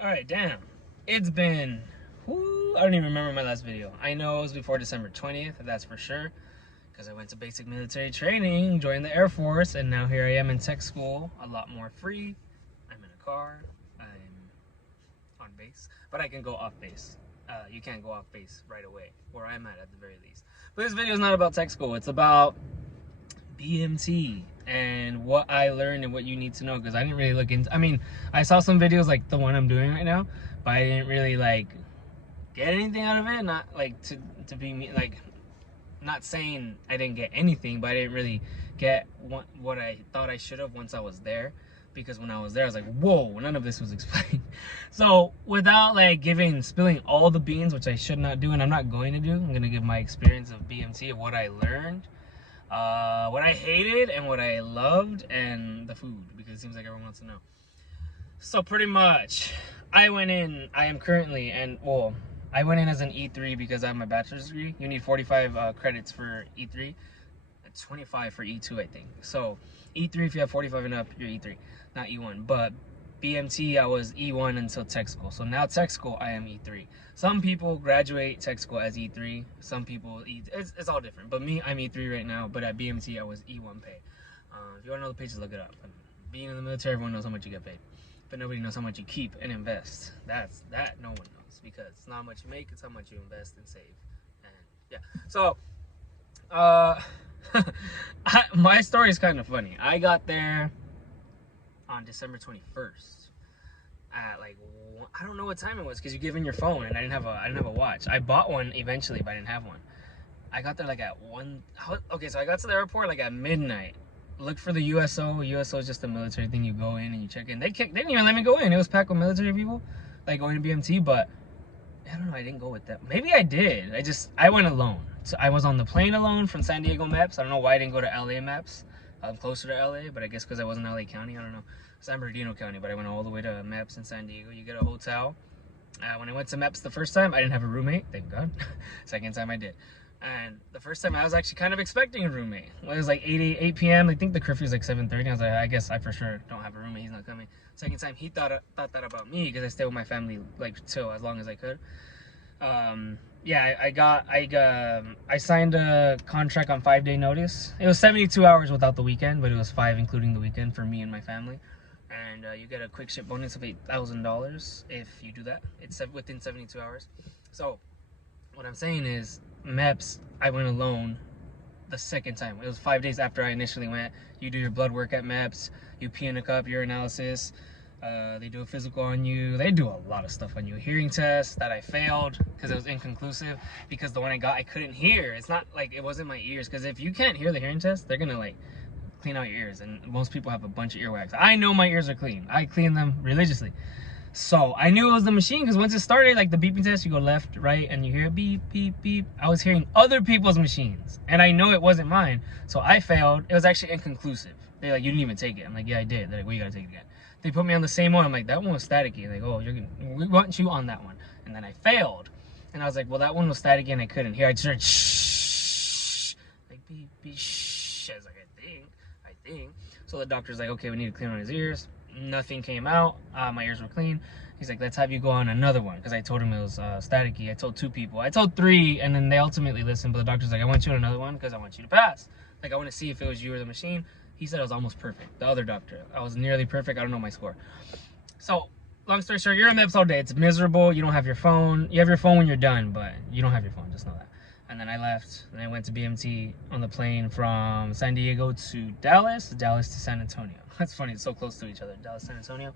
Alright, damn. It's been, I don't even remember my last video. I know it was before December 20th, that's for sure. Because I went to basic military training, joined the Air Force, and now here I am in tech school, a lot more free. I'm in a car, I'm on base, but I can go off base. You can't go off base right away, where I'm at the very least. But this video is not about tech school, it's about BMT and what I learned and what you need to know, because I didn't really look into, I mean, I saw some videos like the one I'm doing right now, but I didn't really like get anything out of it. Not like to be me, like, not saying I didn't get anything, but I didn't really get what I thought I should have once I was there, because when I was there I was like, whoa, none of this was explained. So without like spilling all the beans, which I should not do and I'm not going to do, I'm going to give my experience of BMT, of what I learned, what I hated and what I loved, and the food, because it seems like everyone wants to know. So pretty much, I went in, I am currently, I went in as an E3 because I have my bachelor's degree. You need 45 credits for E3, 25 for E2, I think. So E3, if you have 45 and up, you're E3, not E1. But BMT, I was E1 until tech school. So now tech school, I am E3. Some people graduate tech school as E3. Some people, it's all different. But me, I'm E3 right now. But at BMT, I was E1 pay. If you want to know the pages, look it up. Being in the military, everyone knows how much you get paid. But nobody knows how much you keep and invest. That no one knows, because it's not how much you make, it's how much you invest and save. And yeah. So, my story is kind of funny. I got there on December 21st. At like, I don't know what time it was, because you give in your phone, and I didn't have a watch. I bought one eventually, but I didn't have one. I got there like at 1. Okay, so I got to the airport like at midnight. Look for the USO. USO is just a military thing. You go in and you check in. They didn't even let me go in. It was packed with military people, like going to BMT. But I don't know. I didn't go with them. Maybe I did. I went alone. So I was on the plane alone from San Diego Maps. I don't know why I didn't go to LA Maps. I'm closer to LA, but I guess because I wasn't LA County. I don't know. San Bernardino County, but I went all the way to Maps in San Diego. You get a hotel. When I went to Maps the first time, I didn't have a roommate. Thank God. Second time I did. And the first time I was actually kind of expecting a roommate. It was like 8 p.m. I think the curfew was like 7:30. I was like, I guess I for sure don't have a roommate. He's not coming. Second time, he thought that about me, because I stayed with my family like till as long as I could. Yeah, I signed a contract on 5-day notice. It was 72 hours without the weekend, but it was 5 including the weekend for me and my family. And you get a quick ship bonus of $8,000 if you do that. It's within 72 hours. So what I'm saying is, MEPS, I went alone the second time. It was 5 days after I initially went. You do your blood work at MEPS, you pee in a cup, urinalysis, they do a physical on you, they do a lot of stuff on you. Hearing test that I failed because it was inconclusive, because the one I got, I couldn't hear. It's not like it wasn't my ears, because if you can't hear the hearing test, they're gonna like clean out your ears, and most people have a bunch of earwax. I know my ears are clean. I clean them religiously. So I knew it was the machine, because once it started, like the beeping test, you go left, right, and you hear beep, beep, beep. I was hearing other people's machines, and I know it wasn't mine. So I failed. It was actually inconclusive. They're like, you didn't even take it. I'm like, yeah, I did. They're like, well, you gotta take it again. They put me on the same one. I'm like, that one was staticky. Like, oh, we want you on that one. And then I failed. And I was like, well, that one was staticky and I couldn't hear. I just heard shh, like beep, beep, shh. I was like, I think. So the doctor's like, okay, we need to clean on his ears. Nothing came out. My ears were clean. He's like, let's have you go on another one, because I told him it was staticky. I told 2 people. I told 3, and then they ultimately listened. But the doctor's like, I want you on another one because I want you to pass. Like, I want to see if it was you or the machine. He said I was almost perfect. The other doctor, I was nearly perfect. I don't know my score. So long story short, you're in MEPS all day. It's miserable. You don't have your phone. You have your phone when you're done, but you don't have your phone. Just know that. And then I left, and I went to BMT on the plane from San Diego to Dallas to San Antonio. That's funny, it's so close to each other, Dallas, San Antonio.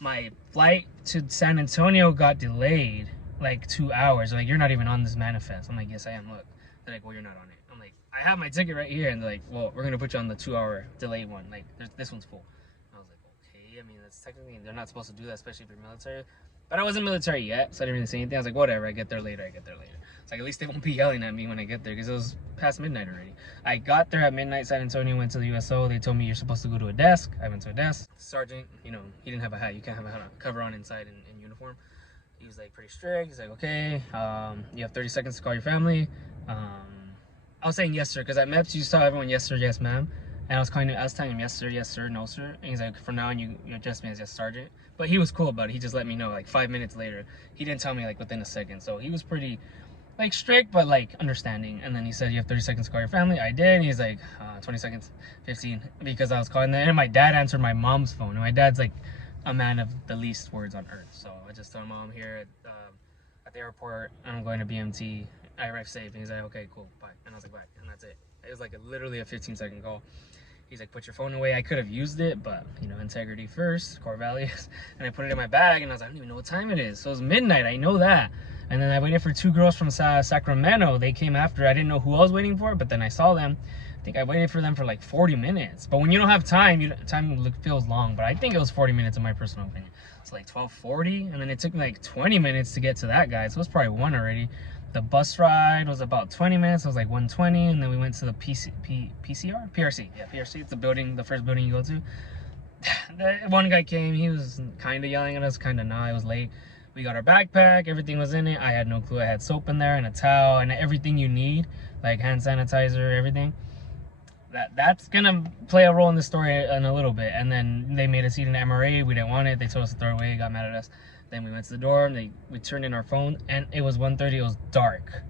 My flight to San Antonio got delayed like 2 hours. They're like, you're not even on this manifest. I'm like, yes, I am, look. They're like, well, you're not on it. I'm like, I have my ticket right here. And they're like, well, we're gonna put you on the 2-hour delayed one. Like, this one's full. And I was like, okay, I mean, that's technically, they're not supposed to do that, especially if you're military. But I wasn't military yet, so I didn't really say anything. I was like, whatever, I get there later. It's like, at least they won't be yelling at me when I get there, because it was past midnight already. I got there at midnight, San Antonio, went to the USO. They told me you're supposed to go to a desk. I went to a desk. Sergeant, you know, he didn't have a hat. You can't have a cover on inside in uniform. He was like pretty strict. He's like, okay, you have 30 seconds to call your family. I was saying yes, sir, because at MEPS, you saw everyone, yes, sir, yes, ma'am. And I was telling him, yes sir, no sir. And he's like, from now on, you address me as yes sergeant. But he was cool about it. He just let me know like 5 minutes later. He didn't tell me like within a second. So he was pretty like strict, but like understanding. And then he said, you have 30 seconds to call your family. I did. He's like, 20 seconds, 15, because I was calling them. And my dad answered my mom's phone. And my dad's like a man of the least words on earth. So I just told Mom here at the airport, I'm going to BMT. I arrived safe. And he's like, okay, cool, bye. And I was like, bye. And that's it. It was like literally a 15-second call. He's like, put your phone away. I could have used it, but you know, integrity first, core values. And I put it in my bag, and I was like, I don't even know what time it is. So it was midnight. I know that. And then I waited for two girls from Sacramento. They came after. I didn't know who I was waiting for, but then I saw them. I think I waited for them for like 40 minutes. But when you don't have time, time feels long. But I think it was 40 minutes in my personal opinion. It's like 12:40, and then it took me like 20 minutes to get to that guy. So it was probably one already. The bus ride was about 20 minutes. It was like 120, and then we went to the PRC. Yeah, PRC. It's the building, the first building you go to. One guy came. He was kind of yelling at us, kind of not. It was late. We got our backpack. Everything was in it. I had no clue. I had soap in there and a towel and everything you need, like hand sanitizer, everything. That's gonna play a role in the story in a little bit. And then they made us eat an MRE. We didn't want it. They told us to throw it away. Got mad at us. Then we went to the dorm. We turned in our phone, and it was 1:30. It was dark.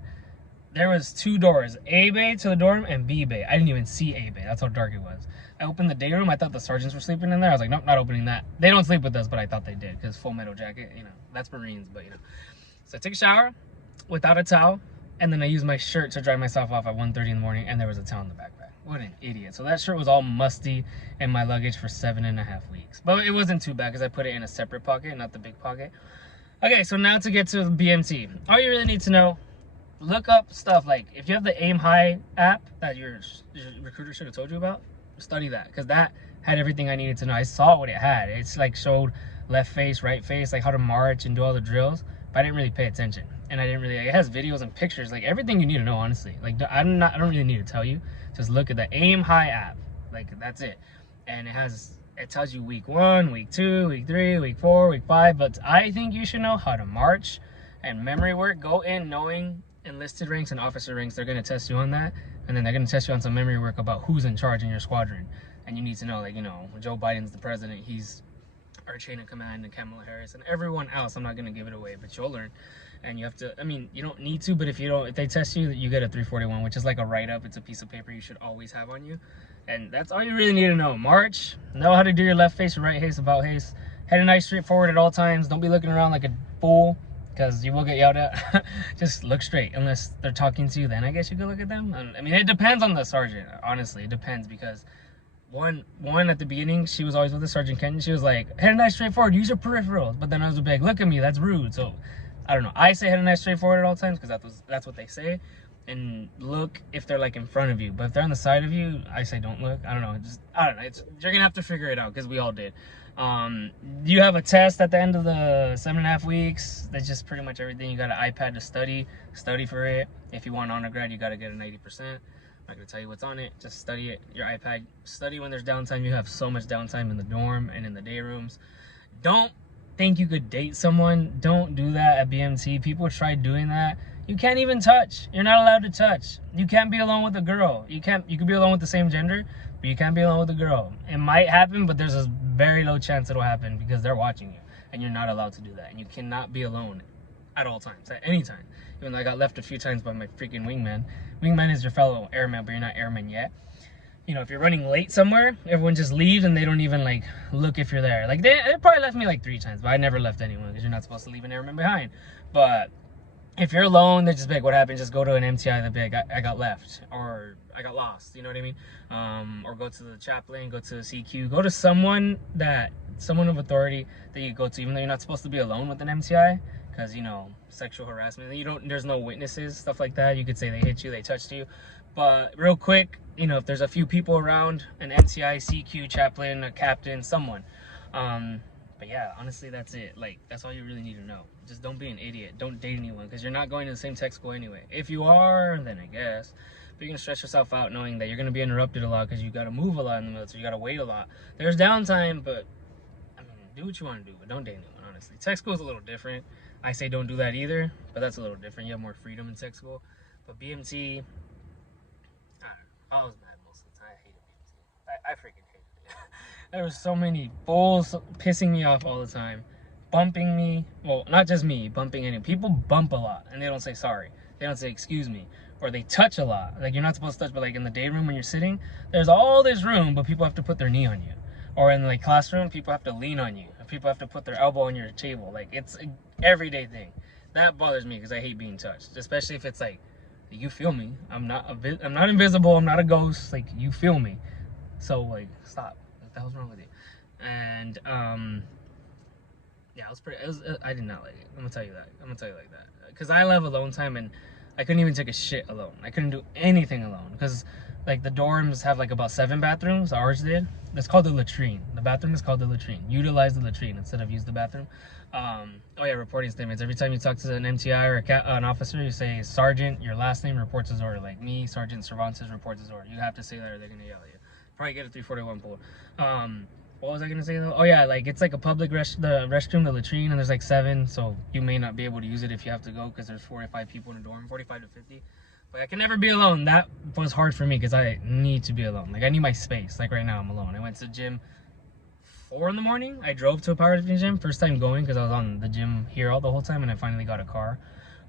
There was two doors, A bay to the dorm and B bay. I didn't even see A bay. That's how dark it was. I opened the day room. I thought the sergeants were sleeping in there. I was like, nope, not opening that. They don't sleep with us, but I thought they did because full metal jacket, you know, that's Marines, but you know. So I took a shower without a towel, and then I used my shirt to dry myself off at 1:30 in the morning, and there was a towel in the backpack. What an idiot. So that shirt was all musty in my luggage for 7.5 weeks. But it wasn't too bad because I put it in a separate pocket, not the big pocket. Okay, so now to get to BMT. All you really need to know, look up stuff like, if you have the Aim High app that your recruiter should have told you about, study that, because that had everything I needed to know. I saw what it had. It's like showed left face, right face, like how to march and do all the drills, but I didn't really pay attention. And I didn't really, it has videos and pictures, like everything you need to know, honestly. Like I don't really need to tell you. Just look at the Aim High app. Like that's it. And it tells you week 1, week 2, week 3, week 4, week 5. But I think you should know how to march and memory work. Go in knowing enlisted ranks and officer ranks. They're going to test you on that. And then they're going to test you on some memory work about who's in charge in your squadron. And you need to know, like, you know, Joe Biden's the president. He's our chain of command, and Kamala Harris and everyone else. I'm not going to give it away, but you'll learn. And you have to, I mean, you don't need to, but if they test you, you get a 341, which is like a write-up. It's a piece of paper you should always have on you. And that's all you really need to know. March, know how to do your left face, your right face, about face. Head and eyes straight forward at all times. Don't be looking around like a fool, because you will get yelled at. Just look straight. Unless they're talking to you, then I guess you could look at them. I mean, it depends on the sergeant. Honestly, it depends, because one at the beginning, she was always with the Sergeant Kenton. She was like, head and eyes straight forward, use your peripherals. But then I was like, look at me, that's rude. So I don't know. I say head and eyes straight forward at all times, because that's what they say. And look if they're like in front of you. But if they're on the side of you, I say don't look. I don't know. You're gonna have to figure it out, because we all did. You have a test at the end of the 7.5 weeks. That's just pretty much everything. You got an iPad to study for it. If you want undergrad, you got to get a 90%. I'm not gonna tell you what's on it. Just study it. Your iPad. Study when there's downtime. You have so much downtime in the dorm and in the day rooms. Don't think you could date someone. Don't do that at BMT. People try doing that. You can't even touch. You're not allowed to touch. You can't be alone with a girl. You could be alone with the same gender, but you can't be alone with a girl. It might happen, but there's a very low chance it'll happen, because they're watching you, and you're not allowed to do that. And you cannot be alone at all times, at any time. Even though I got left a few times by my freaking wingman. Wingman is your fellow airman, but you're not airman yet. You know, if you're running late somewhere, everyone just leaves and they don't even like look if you're there. Like they probably left me like 3 times, but I never left anyone, because you're not supposed to leave an airman behind. But if you're alone, they just be like, what happened? Just go to an MTI. They'll be like, I got left, or I got lost. You know what I mean? Or go to the chaplain, go to the CQ, go to someone of authority that you go to, even though you're not supposed to be alone with an MTI, because, you know, sexual harassment. There's no witnesses, stuff like that. You could say they hit you, they touched you. But real quick, you know, if there's a few people around, an MTI, CQ, chaplain, a captain, someone. But yeah, honestly, that's it. Like, that's all you really need to know. Just don't be an idiot. Don't date anyone, because you're not going to the same tech school anyway. If you are, then I guess. But you're going to stress yourself out knowing that you're going to be interrupted a lot, because you got to move a lot in the military. You got to wait a lot. There's downtime, but, I mean, do what you want to do, but don't date anyone, honestly. Tech school is a little different. I say don't do that either, but that's a little different. You have more freedom in tech school. But BMT, I don't know. I was mad most of the time. I hated BMT. I freaking hate it. There was so many bulls pissing me off all the time, bumping me. Well, not just me, bumping any people bump a lot and they don't say sorry. They don't say excuse me, or they touch a lot. Like, you're not supposed to touch, but like in the day room when you're sitting, there's all this room, but people have to put their knee on you. Or in like classroom, people have to lean on you. People have to put their elbow on your table. Like, it's an everyday thing. That bothers me because I hate being touched, especially if it's like, you feel me. I'm not invisible. I'm not a ghost. Like, you feel me. So like, stop. What the hell's wrong with you? And yeah, I did not like it. I'm gonna tell you that. I'm gonna tell you like that. Because I love alone time, and I couldn't even take a shit alone. I couldn't do anything alone. Because like the dorms have like about 7 bathrooms. Ours did. It's called the latrine. The bathroom is called the latrine. Utilize the latrine instead of use the bathroom. Oh yeah, reporting statements. Every time you talk to an MTI or an officer, you say Sergeant, your last name, reports his order. Like me, Sergeant Cervantes, reports his order. You have to say that or they're gonna yell at you. Probably get a 341 pull. What was I gonna say though? Oh yeah, like it's like a public the restroom, the latrine, and there's like 7, so you may not be able to use it if you have to go because there's 45 people in a dorm, 45 to 50. But I can never be alone. That was hard for me because I need to be alone. Like, I need my space. Like right now, I'm alone. I went to the gym 4 in the morning. I drove to a powerlifting gym. First time going because I was on the gym here all the whole time, and I finally got a car.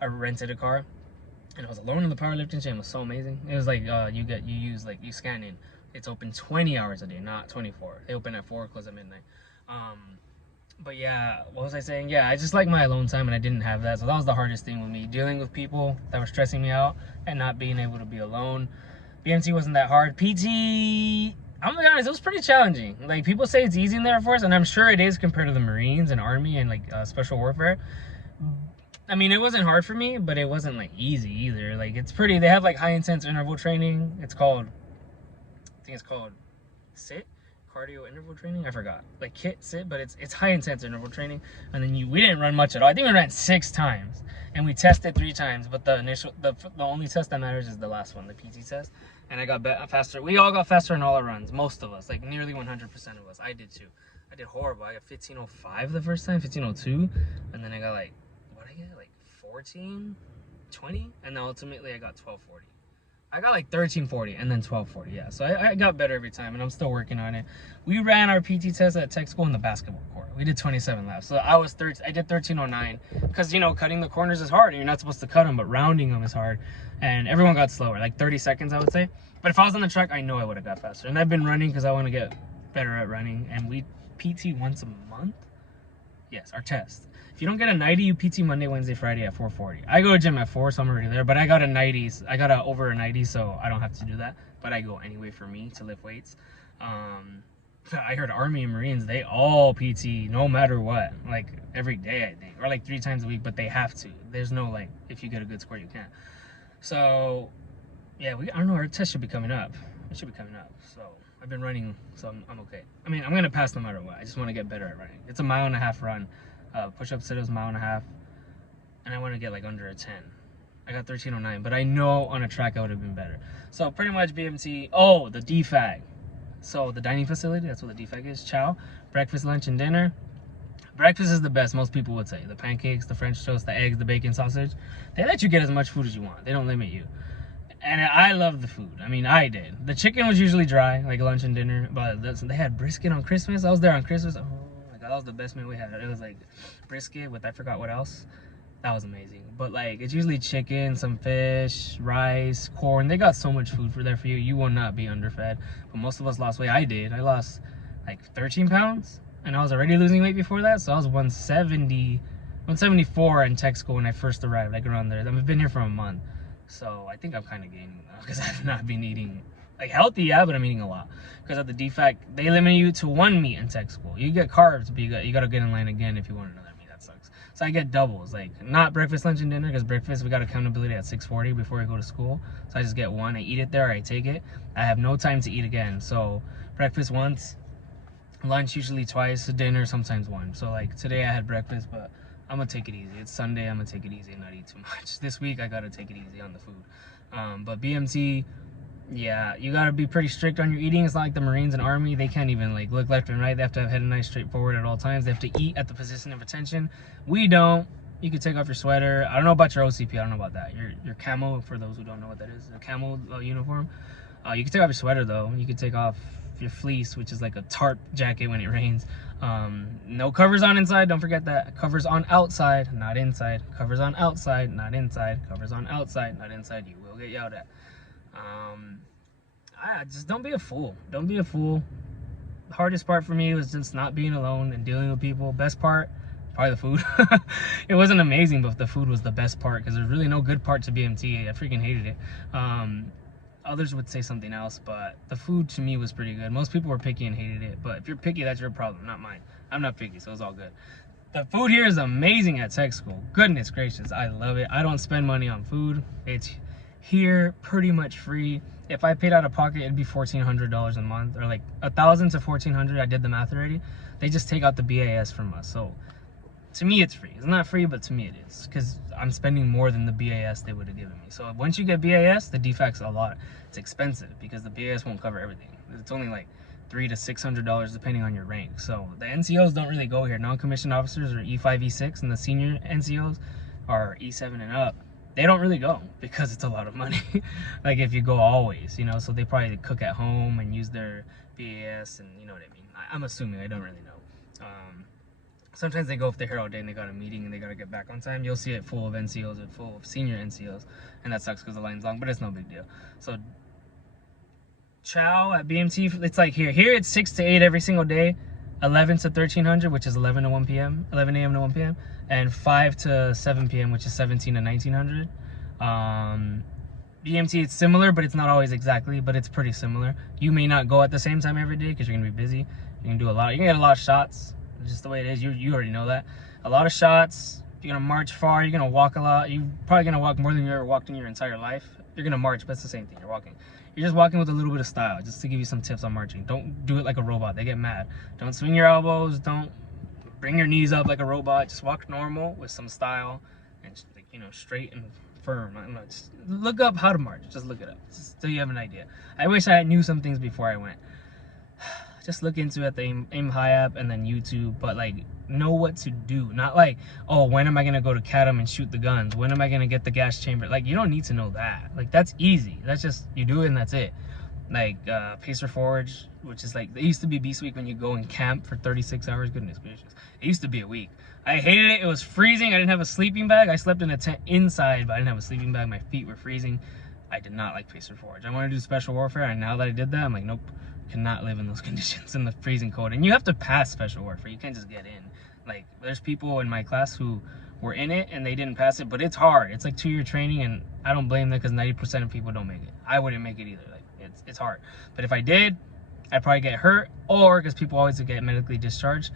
I rented a car, and I was alone in the powerlifting gym. It was so amazing. It was like you scan in. It's open 20 hours a day, not 24. They open at 4, close at midnight. But yeah, what was I saying? Yeah, I just like my alone time, and I didn't have that. So that was the hardest thing with me, dealing with people that were stressing me out and not being able to be alone. BMT wasn't that hard. PT, I'm gonna be honest, it was pretty challenging. Like, people say it's easy in the Air Force, and I'm sure it is compared to the Marines and Army and like special warfare. I mean, it wasn't hard for me, but it wasn't like easy either. Like, it's pretty, they have like high intense interval training. I think it's called SIT, cardio interval training. I forgot. Like KIT, SIT, but it's high intense interval training. And then we didn't run much at all. I think we ran 6 times, and we tested 3 times. But the only test that matters is the last one, the PT test. And I got faster. We all got faster in all our runs. Most of us, like nearly 100% of us. I did too. I did horrible. I got 15:05 the first time, 15:02, and then I got like 14:20, and then ultimately I got 12:40. I got like 13:40 and then 12:40. Yeah, so I got better every time, and I'm still working on it. We ran our PT test at tech school in the basketball court. We did 27 laps. So I did 13:09 because, you know, cutting the corners is hard. You're not supposed to cut them, but rounding them is hard. And everyone got slower, like 30 seconds, I would say. But if I was on the track, I know I would have got faster. And I've been running because I want to get better at running. And we PT once a month. Yes, our test. If you don't get a 90, you PT Monday, Wednesday, Friday at 4:40. I go to gym at 4, so I'm already there. But I got a 90. I got over a 90, so I don't have to do that. But I go anyway for me to lift weights. I heard Army and Marines, they all PT no matter what. Like every day, I think. Or like 3 times a week, but they have to. There's no like, if you get a good score, you can't. So, yeah, I don't know. Our test should be coming up. It should be coming up. So, I've been running, so I'm okay. I mean, I'm going to pass no matter what. I just want to get better at running. It's a 1.5 mile run. Push-up sit-ups, 1.5 miles. And I want to get like under a 10. I got 13:09, but I know on a track I would have been better. So, pretty much BMT. Oh, the DFAG. So, the dining facility, that's what the DFAG is. Chow. Breakfast, lunch, and dinner. Breakfast is the best, most people would say. The pancakes, the French toast, the eggs, the bacon, sausage. They let you get as much food as you want. They don't limit you. And I love the food. I mean, I did. The chicken was usually dry, like lunch and dinner. But they had brisket on Christmas. I was there on Christmas. Oh my God, that was the best meal we had. It was like brisket with, I forgot what else. That was amazing. But like, it's usually chicken, some fish, rice, corn. They got so much food there for you. You will not be underfed. But most of us lost weight. I did. I lost like 13 pounds. And I was already losing weight before that. So I was 174 in tech school when I first arrived, like around there. I've been here for a month. So I think I'm kind of gaining now because I've not been eating, like healthy, yeah, but I'm eating a lot. Because of the DFAC, they limit you to 1 meat in tech school. You get carbs, but you got to get in line again if you want another meat. That sucks. So I get doubles, like not breakfast, lunch, and dinner, because breakfast, we got accountability at 6:40 before I go to school. So I just get 1, I eat it there, I take it. I have no time to eat again. So breakfast once, lunch usually twice, dinner sometimes 1. So like today I had breakfast, but I'm gonna take it easy. It's Sunday, I'm gonna take it easy and not eat too much. This week I gotta take it easy on the food. But BMT, yeah, you gotta be pretty strict on your eating. It's not like the Marines and Army. They can't even like look left and right. They have to have head and eyes straight forward at all times. They have to eat at the position of attention. We don't. You can take off your sweater. I don't know about your OCP. I don't know about that. Your camo, for those who don't know what that is, a camo uniform. You can take off your sweater though. You can take off your fleece, which is like a tarp jacket when it rains. No covers on inside, don't forget that. Covers on outside, not inside. Covers on outside, not inside. Covers on outside, not inside. You will get yelled at. Just don't be a fool. Don't be a fool. The hardest part for me was just not being alone and dealing with people. Best part, probably the food. It wasn't amazing, but the food was the best part because there's really no good part to BMT. I freaking hated it. Others would say something else, but the food to me was pretty good. Most people were picky and hated it, but if you're picky, that's your problem, not mine. I'm not picky, so it's all good. The food here is amazing at tech school. Goodness gracious, I love it. I don't spend money on food. It's here pretty much free. If I paid out of pocket, it'd be $1,400 a month, or like $1,000 to $1,400. I did the math already. They just take out the BAS from us, so to me it's free. It's not free, but to me it is, because I'm spending more than the BAS they would have given me. So once you get BAS, the DFAC's a lot. It's expensive because the BAS won't cover everything. It's only like $300 to $600 depending on your rank. So the NCOs don't really go here. Non-commissioned officers are E5, E6, and the senior NCOs are E7 and up. They don't really go because it's a lot of money. Like if you go always, you know, so they probably cook at home and use their BAS, and you know what I mean. I'm assuming, I don't really know. Sometimes they go if they're here all day and they got a meeting and they got to get back on time. You'll see it full of NCOs and full of senior NCOs, and that sucks because the line's long, but it's no big deal. So chow at BMT, it's like here it's 6 to 8 every single day, 11 to 1300, which is 11 to 1 p.m., 11 a.m. to 1 p.m., and 5 to 7 p.m., which is 17 to 1900. BMT, it's similar, but it's not always exactly, but it's pretty similar. You may not go at the same time every day because you're gonna be busy. You can do a lot. You can get a lot of shots. Just the way it is. You already know that. A lot of shots. You're gonna march far. You're gonna walk a lot. You're probably gonna walk more than you ever walked in your entire life. You're gonna march, but it's the same thing. You're walking. You're just walking with a little bit of style. Just to give you some tips on marching. Don't do it like a robot. They get mad. Don't swing your elbows. Don't bring your knees up like a robot. Just walk normal with some style and just, like, you know, straight and firm. I don't know. Just look up how to march. Just look it up. Just so you have an idea. I wish I knew some things before I went. Just look into it, the Aim High app and then YouTube, but like know what to do. Not like, oh, when am I gonna go to CADM and shoot the guns? When am I gonna get the gas chamber? Like, you don't need to know that. Like, that's easy. That's just, you do it and that's it. Like Pacer Forge, which is like, it used to be Beast Week when you go and camp for 36 hours. Goodness gracious. It used to be a week. I hated it. It was freezing. I didn't have a sleeping bag. I slept in a tent inside, but I didn't have a sleeping bag. My feet were freezing. I did not like Pacer Forge. I wanted to do Special Warfare, and now that I did that, I'm like, nope. Cannot live in those conditions in the freezing cold. And you have to pass Special Warfare. You can't just get in. Like, there's people in my class who were in it and they didn't pass it, but it's hard. It's like 2-year training, and I don't blame them because 90% of people don't make it. I wouldn't make it either. Like, it's hard. But if I did, I'd probably get hurt, or because people always get medically discharged,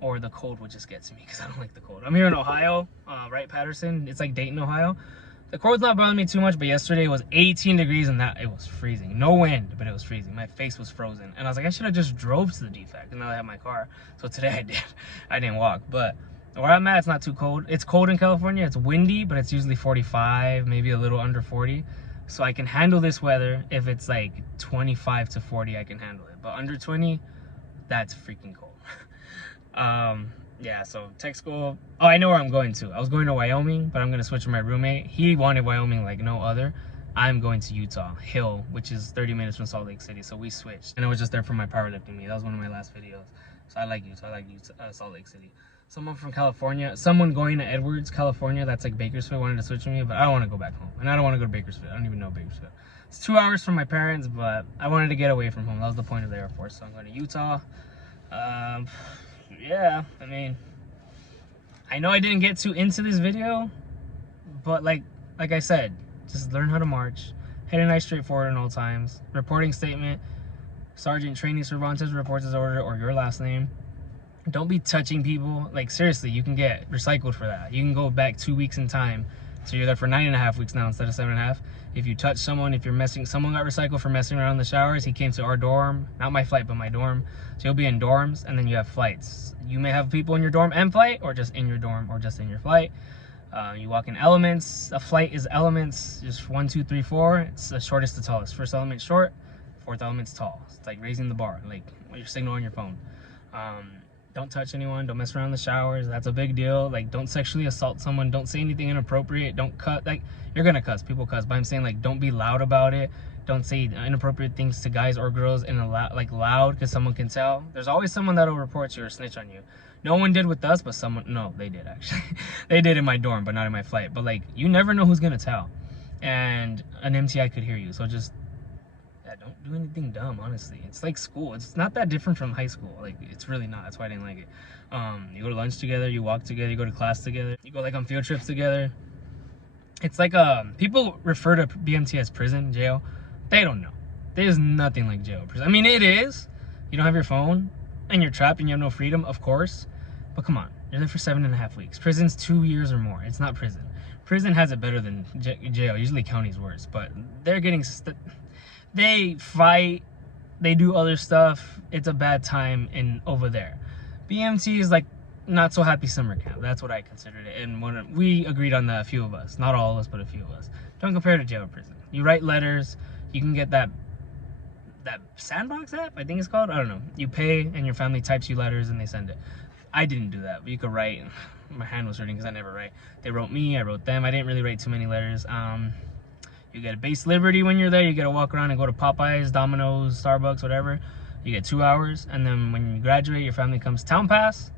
or the cold would just get to me because I don't like the cold. I'm here in Ohio, right, Patterson. It's like Dayton, Ohio. The cold's not bothering me too much, but yesterday it was 18 degrees and it was freezing. No wind, but it was freezing. My face was frozen. And I was like, I should have just drove to the DFAC, and now I have my car. So today I did. I didn't walk. But where I'm at, it's not too cold. It's cold in California. It's windy, but it's usually 45, maybe a little under 40. So I can handle this weather. If it's like 25 to 40, I can handle it. But under 20, that's freaking cold. Yeah, so tech school. Oh, I know where I'm going to. I was going to Wyoming, but I'm going to switch with my roommate. He wanted Wyoming like no other. I'm going to Utah, Hill, which is 30 minutes from Salt Lake City. So we switched. And I was just there for my powerlifting meet. That was one of my last videos. So I like Utah. I like Utah, Salt Lake City. Someone from California, someone going to Edwards, California, that's like Bakersfield, wanted to switch with me, but I don't want to go back home. And I don't want to go to Bakersfield. I don't even know Bakersfield. It's 2 hours from my parents, but I wanted to get away from home. That was the point of the Air Force. So I'm going to Utah. Yeah, I mean, I know I didn't get too into this video, but like I said, just learn how to march. Heading nice, straightforward in all times. Reporting statement. Sergeant Trainee Cervantes reports his order, or your last name. Don't be touching people. Like, seriously, you can get recycled for that. You can go back 2 weeks in time. So you're there for 9.5 weeks now instead of 7.5. If you touch someone, if you're messing, someone got recycled for messing around in the showers. He came to our dorm, not my flight, but my dorm. So you'll be in dorms, and then you have flights. You may have people in your dorm and flight, or just in your dorm, or just in your flight. You walk in elements. A flight is elements, just 1, 2, 3, 4. It's the shortest to tallest. First element short, fourth element's tall. It's like raising the bar, like your signal on your phone. Don't touch anyone. Don't mess around in the showers. That's a big deal. Like, don't sexually assault someone. Don't say anything inappropriate. Don't cut. Like, you're gonna cuss. People cuss. But I'm saying, like, don't be loud about it. Don't say inappropriate things to guys or girls in a loud, because someone can tell. There's always someone that'll report you or snitch on you. No one did with us, but someone. No, they did actually. They did in my dorm, but not in my flight. But like, you never know who's gonna tell. And an MTI could hear you. So just, yeah, don't do anything dumb, honestly. It's like school. It's not that different from high school. Like, it's really not. That's why I didn't like it. You go to lunch together, you walk together, you go to class together, you go like on field trips together. It's like, people refer to BMT as prison, jail. They don't know. There's nothing like jail or prison. I mean, it is. You don't have your phone and you're trapped and you have no freedom, of course. But come on, you're there for 7.5 weeks. Prison's 2 years or more. It's not prison. Prison has it better than jail. Usually county's worse, but they're getting, they fight, they do other stuff. It's a bad time over there. BMT is like not so happy summer camp. That's what I considered it. And when we agreed on that, a few of us, not all of us, but a few of us. Don't compare to jail or prison. You write letters. You can get that Sandbox app, I think it's called. I don't know. You pay and your family types you letters and they send it. I didn't do that, but you could write. My hand was hurting because I never write. They wrote me, I wrote them. I didn't really write too many letters. You get a base Liberty when you're there. You get to walk around and go to Popeyes, Domino's, Starbucks, whatever. You get 2 hours, and then when you graduate, your family comes Town Pass.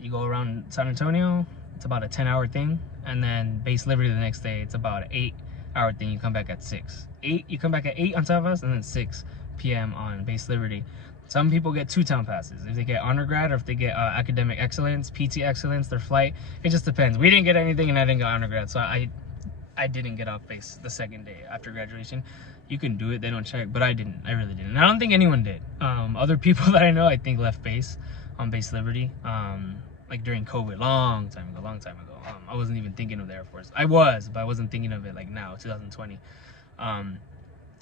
You go around San Antonio. It's about a 10-hour thing, and then base Liberty the next day. It's about an 8-hour thing. You come back at 6. You come back at 8 on Town Pass, and then 6 p.m. on base Liberty. Some people get 2 Town Passes. If they get honor grad or if they get academic excellence, PT excellence, their flight, it just depends. We didn't get anything and I didn't get honor grad, so I didn't get off base the second day after graduation. You can do it, they don't check, but I didn't. I really didn't. And I don't think anyone did. Other people that I know, I think, left base on base Liberty, like during COVID, long time ago. I wasn't even thinking of the Air Force. I was, but I wasn't thinking of it like now, 2020.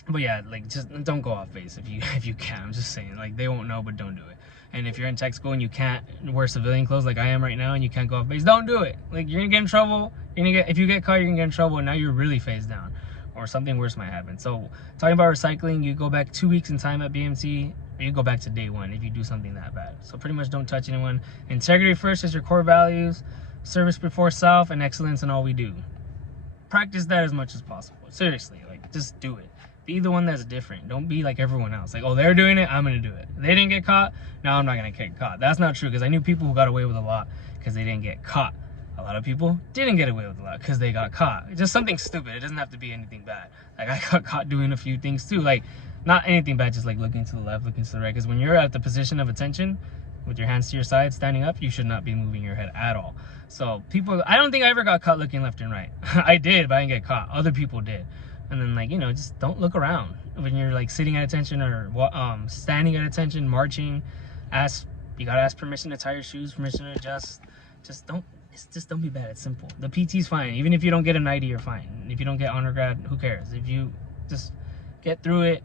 But yeah, like, just don't go off base if you can. I'm just saying, like, they won't know, but don't do it. And if you're in tech school and you can't wear civilian clothes like I am right now and you can't go off base, don't do it. Like, you're gonna get in trouble. If you get caught, you're gonna get in trouble, and now you're really phased down, or something worse might happen. So, talking about recycling, you go back 2 weeks in time at BMT, or you go back to day 1 if you do something that bad. So pretty much don't touch anyone. Integrity first is your core values. Service before self, and excellence in all we do. Practice that as much as possible. Seriously, like, just do it. Be the one that's different. Don't be like everyone else. Like, oh, they're doing it, I'm gonna do it. They didn't get caught, now I'm not gonna get caught. That's not true, because I knew people who got away with a lot because they didn't get caught. A lot of people didn't get away with a lot because they got caught. It's just something stupid. It doesn't have to be anything bad. Like, I got caught doing a few things too. Like, not anything bad, just like looking to the left, looking to the right. Because when you're at the position of attention, with your hands to your side, standing up, you should not be moving your head at all. So people, I don't think I ever got caught looking left and right. I did, but I didn't get caught. Other people did. And then, like, you know, just don't look around when you're like sitting at attention or standing at attention, marching. You gotta ask permission to tie your shoes, permission to adjust. Just don't be bad. It's simple. The PT's fine. Even if you don't get an ID, you're fine. If you don't get honor grad, who cares? If you just get through it,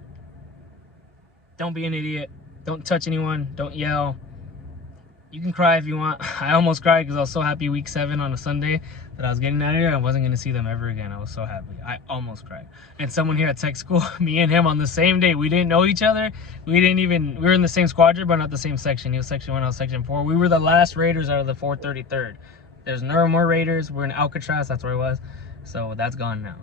don't be an idiot. Don't touch anyone. Don't yell. You can cry if you want. I almost cried because I was so happy week 7 on a Sunday that I was getting out of here. I wasn't going to see them ever again. I was so happy. I almost cried. And someone here at tech school, me and him on the same day, we didn't know each other. We were in the same squadron, but not the same section. He was section 1, I was section 4. We were the last Raiders out of the 433rd. There's no more Raiders. We're in Alcatraz. That's where I was. So that's gone now.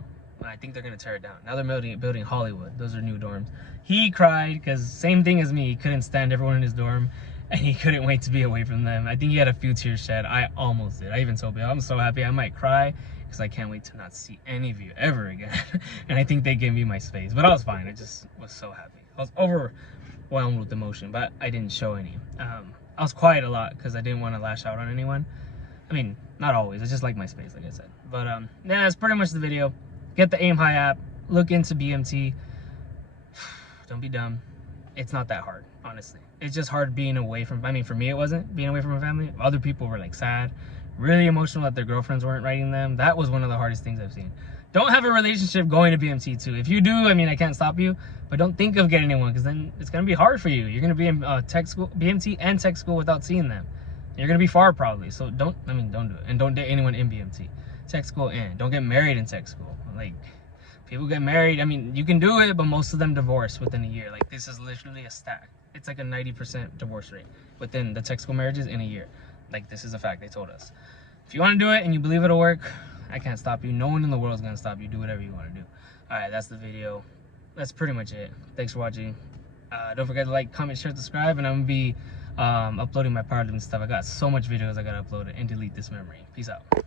I think they're going to tear it down. Now they're building Hollywood. Those are new dorms. He cried because same thing as me. He couldn't stand everyone in his dorm. And he couldn't wait to be away from them. I think he had a few tears shed. I almost did. I even told him, I'm so happy I might cry because I can't wait to not see any of you ever again. And I think they gave me my space. But I was fine. I just was so happy. I was overwhelmed with emotion, but I didn't show any. I was quiet a lot because I didn't want to lash out on anyone. I mean, not always. I just like my space, like I said. But yeah, that's pretty much the video. Get the Aim High app. Look into BMT. Don't be dumb. It's not that hard, honestly. It's just hard being away from, I mean, for me it wasn't, being away from my family. Other people were like sad, really emotional that their girlfriends weren't writing them. That was one of the hardest things I've seen. Don't have a relationship going to BMT too. If you do, I mean, I can't stop you, but don't think of getting anyone because then it's going to be hard for you. You're going to be in tech school, BMT and tech school without seeing them. You're going to be far probably. So don't do it. And don't date anyone in BMT. Tech school and don't get married in tech school. Like, people get married. I mean, you can do it, but most of them divorce within a year. Like, this is literally a stat. it's like a 90% divorce rate within the Texaco marriages in a year. Like, this is a fact, they told us. If you want to do it and you believe it'll work, I can't stop you. No one in the world is going to stop you. Do whatever you want to do. All right, that's the video. That's pretty much it. Thanks for watching. Don't forget to like, comment, share, subscribe, and I'm going to be uploading my powerlifting stuff. I got so much videos I got to upload and delete this memory. Peace out.